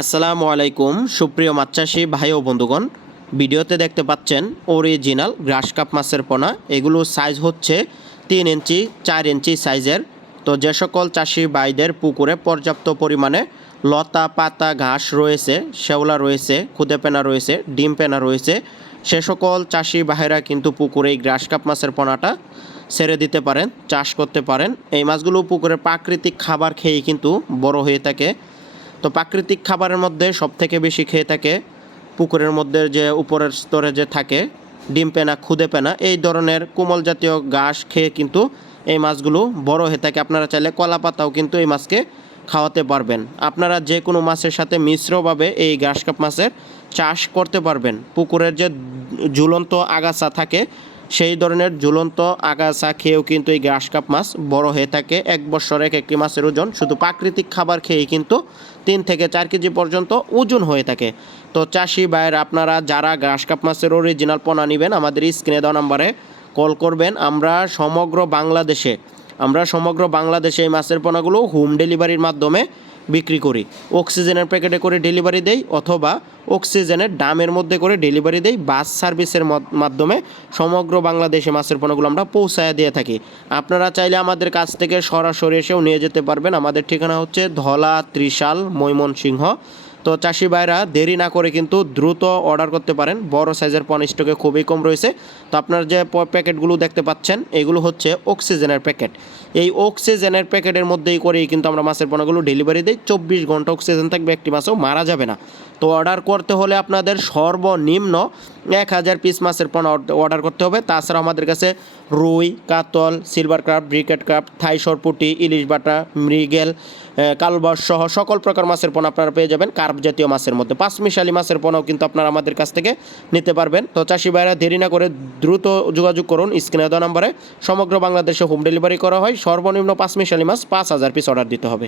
আসসালামু আলাইকুম সুপ্রিয় মাছ চাষি ভাই ও বন্ধুগণ, ভিডিওতে দেখতে পাচ্ছেন অরিজিনাল গ্রাস কাপ মাছের পোনা। এগুলো সাইজ হচ্ছে 3 ইঞ্চি 4 ইঞ্চি সাইজের। তো যে সকল চাষি ভাইদের পুকুরে পর্যাপ্ত পরিমাণে লতা পাতা ঘাস রয়েছে, শেওলা রয়েছে, খুদে পেনা রয়েছে, ডিম পেনা রয়েছে, সে সকল চাষি ভাইরা কিন্তু পুকুরে এই গ্রাস কাপ মাছের পোনাটা ছেড়ে দিতে পারেন, চাষ করতে পারেন। এই মাছগুলো পুকুরের প্রাকৃতিক খাবার খেয়েই কিন্তু বড় হয়ে থাকে। তো প্রাকৃতিক খাবারের মধ্যে সবথেকে বেশি খেয়ে থাকে পুকুরের মধ্যে যে উপরের স্তরে যে থাকে ডিম পেনা, খুদে পেনা, এই ধরনের কোমল জাতীয় ঘাস খেয়ে কিন্তু এই মাছগুলো বড় হয়ে থাকে। আপনারা চাইলে কলা পাতাও কিন্তু এই মাছকে খাওয়াতে পারবেন। আপনারা যে কোনো মাছের সাথে মিশ্রভাবে এই গ্রাস কাপ মাছের চাষ করতে পারবেন। পুকুরের যে ঝুলন্ত আগাছা থাকে সেই ধরনের ঝুলন্ত আগাছা খেয়েও কিন্তু এই গ্রাস কাপ মাছ বড় হয়ে থাকে। এক বছরে একটি মাছের ওজন শুধু প্রাকৃতিক খাবার খেয়েই কিন্তু 3 থেকে 4 কেজি পর্যন্ত ওজন হয়ে থাকে। তো চাষি ভাইয়ের আপনারা যারা গ্রাস কাপ মাছের অরিজিনাল পোনা নেবেন আমাদের স্ক্রিনে দেওয়া নাম্বারে কল করবেন। আমরা সমগ্র বাংলাদেশে এই মাছের পোনাগুলো হোম ডেলিভারির মাধ্যমে বিক্রি করি। অক্সিজেনের প্যাকেটে করে ডেলিভারি দেই অথবা অক্সিজেনের ডামের মধ্যে করে ডেলিভারি দেই। বাস সার্ভিসের মাধ্যমে সমগ্র বাংলাদেশে মাছের পণ্যগুলো আমরা পৌঁছায় দিয়ে থাকি। আপনারা চাইলে আমাদের কাছ থেকে সরাসরি এসেও নিয়ে যেতে পারবেন। আমাদের ঠিকানা হচ্ছে ধলা, ত্রিশাল, ময়মনসিংহ। তো চাষি ভাইরা দেরি না করে কিন্তু দ্রুত অর্ডার করতে পারেন। বড় সাইজের পণ স্টকে খুবই কম রয়েছে। তো আপনার যে প্যাকেটগুলো দেখতে পাচ্ছেন এগুলো হচ্ছে অক্সিজেনের প্যাকেট। এই অক্সিজেনের প্যাকেটের মধ্যেই করেই কিন্তু আমরা মাছের পণ্যগুলো ডেলিভারি দিই। 24 ঘন্টা অক্সিজেন থাকবে, একটি মাছও মারা যাবে না। তো অর্ডার করতে হলে আপনাদের সর্বনিম্ন 1000 পিস মাছের পণ্য অর্ডার করতে হবে। তাছাড়া আমাদের কাছে রুই, কাতল, সিলভার ক্রাব, ব্রিকেট ক্রাব, থাই সরপুটি, ইলিশ বাটা, মৃগেল, কালবাস সহ সকল প্রকার মাছের পণ্য আপনারা পেয়ে যাবেন। কার্প জাতীয় মাছের মধ্যে 5 মিশালি মাছের পণ্যও কিন্তু আপনারা আমাদের কাছ থেকে নিতে পারবেন। তো চাষি ভাইরা দেরি না করে দ্রুত যোগাযোগ করুন। স্ক্রিনে দেওয়া নম্বরে সমগ্র বাংলাদেশে হোম ডেলিভারি করা হয়। সর্বনিম্ন 5 মিশালি মাছ 5000 পিস অর্ডার দিতে হবে।